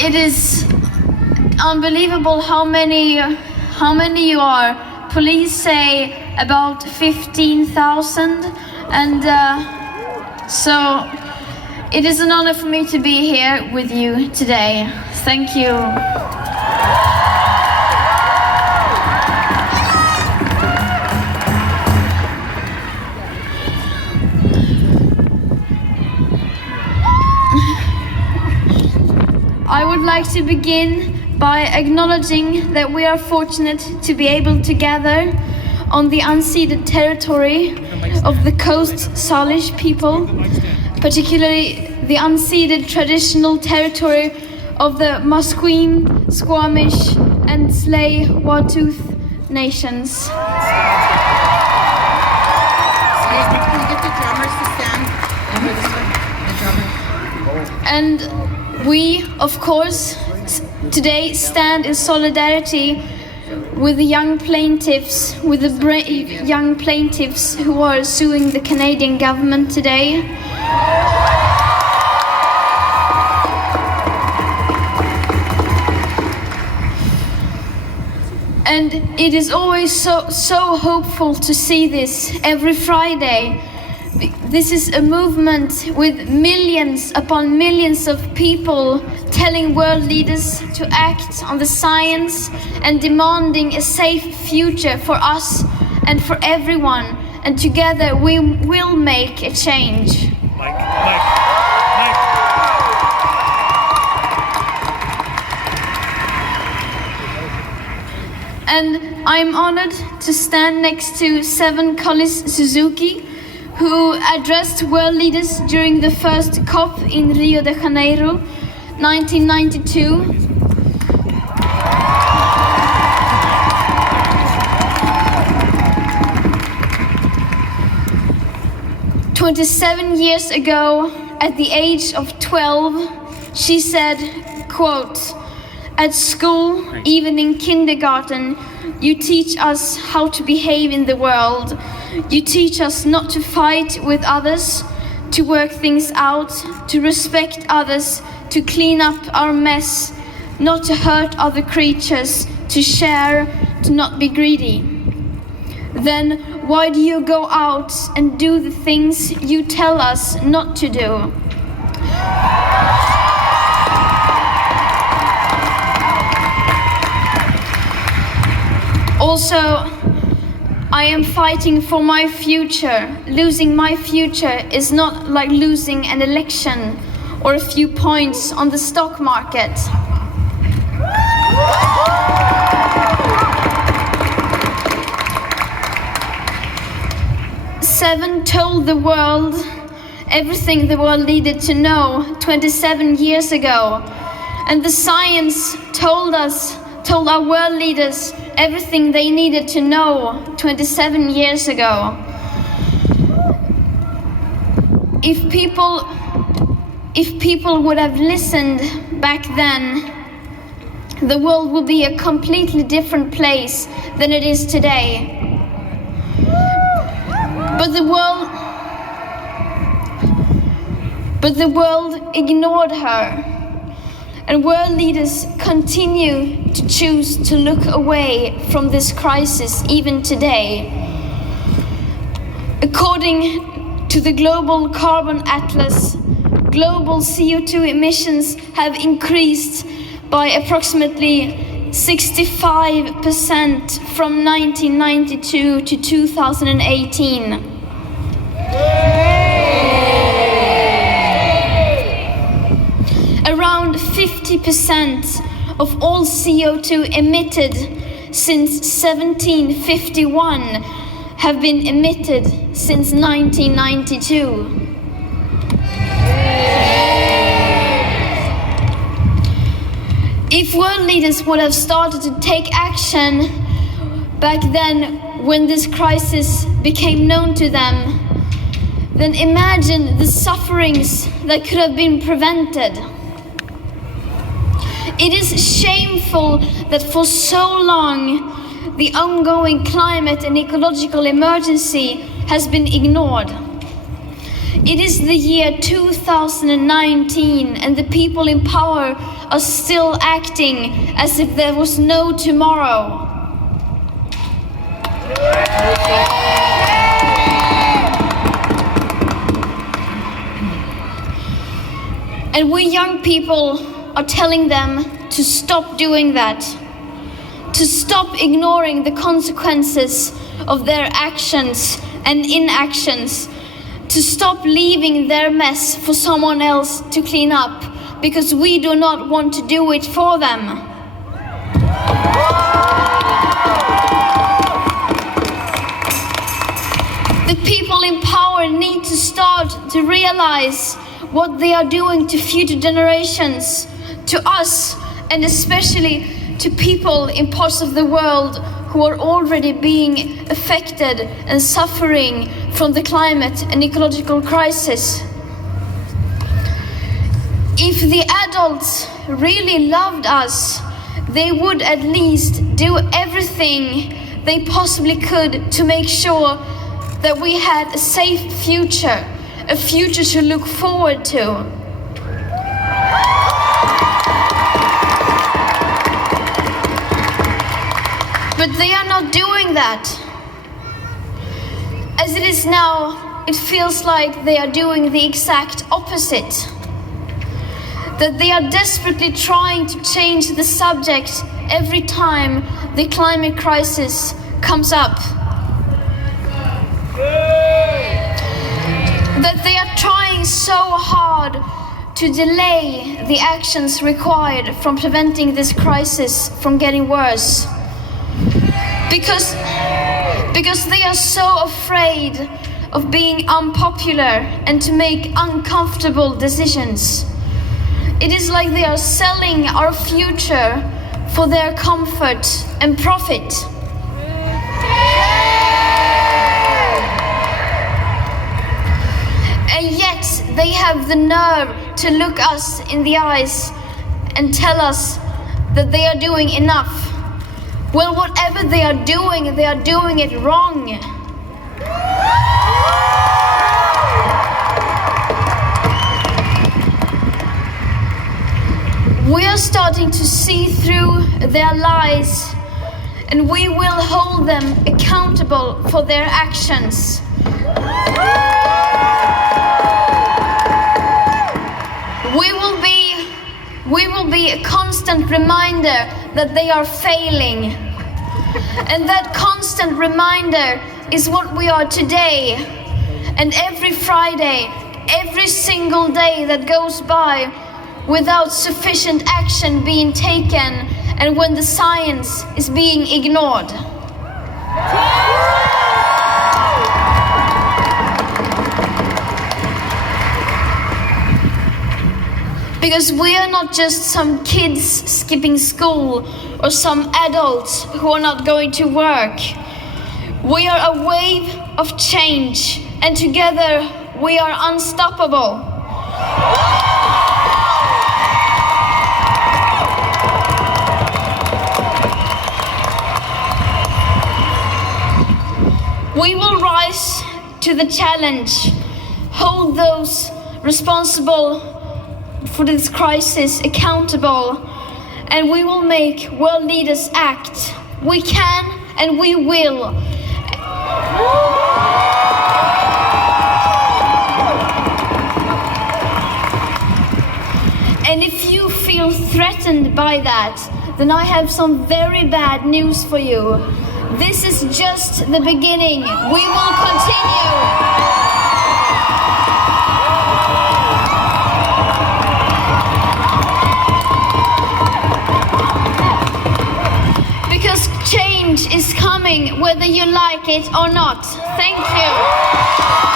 It is unbelievable how many you are. Police say about 15,000, and so it is an honor for me to be here with you today. Thank you. I would like to begin by acknowledging that we are fortunate to be able to gather on the unceded territory of the Coast Salish people, particularly the unceded traditional territory of the Musqueam, Squamish and Tsleil-Waututh nations. And we, of course, today stand in solidarity with the young plaintiffs, with the brave young plaintiffs who are suing the Canadian government today. And it is always so hopeful to see this every Friday. This is a movement with millions upon millions of people telling world leaders to act on the science and demanding a safe future for us and for everyone. And together we will make a change. And I'm honored to stand next to Seven Collis Suzuki, who addressed world leaders during the first COP in Rio de Janeiro, 1992. 27 years ago, at the age of 12, she said, quote, "At school, even in kindergarten, you teach us how to behave in the world. You teach us not to fight with others, to work things out, to respect others, to clean up our mess, not to hurt other creatures, to share, to not be greedy. Then why do you go out and do the things you tell us not to do?" Also, I am fighting for my future. Losing my future is not like losing an election or a few points on the stock market. Seven told the world everything the world needed to know 27 years ago. And the science told our world leaders everything they needed to know 27 years ago. If people would have listened back then, the world would be a completely different place than it is today. But the world ignored her. And world leaders continue to choose to look away from this crisis even today. According to the Global Carbon Atlas, global CO2 emissions have increased by approximately 65% from 1992 to 2018. Around 50% of all CO2 emitted since 1751 have been emitted since 1992. If world leaders would have started to take action back then when this crisis became known to them, then imagine the sufferings that could have been prevented. It is shameful that for so long the ongoing climate and ecological emergency has been ignored. It is the year 2019 and the people in power are still acting as if there was no tomorrow. And we young people are telling them to stop doing that, to stop ignoring the consequences of their actions and inactions, to stop leaving their mess for someone else to clean up, because we do not want to do it for them. The people in power need to start to realize what they are doing to future generations, to us, and especially to people in parts of the world who are already being affected and suffering from the climate and ecological crisis. If the adults really loved us, they would at least do everything they possibly could to make sure that we had a safe future, a future to look forward to. But they are not doing that. As it is now, it feels like they are doing the exact opposite. That they are desperately trying to change the subject every time the climate crisis comes up. That they are trying so hard to delay the actions required from preventing this crisis from getting worse. Because they are so afraid of being unpopular and to make uncomfortable decisions. It is like they are selling our future for their comfort and profit. And yet they have the nerve to look us in the eyes and tell us that they are doing enough. Well, whatever they are doing it wrong. We are starting to see through their lies, and we will hold them accountable for their actions. We will be a constant reminder that they are failing. And that constant reminder is what we are today. And every Friday, every single day that goes by without sufficient action being taken, and when the science is being ignored. Because we are not just some kids skipping school or some adults who are not going to work. We are a wave of change, and together we are unstoppable. We will rise to the challenge, hold those responsible for this crisis accountable, and we will make world leaders act. We can and we will. And if you feel threatened by that, then I have some very bad news for you. This is just the beginning. We will continue. Change is coming, whether you like it or not. Thank you.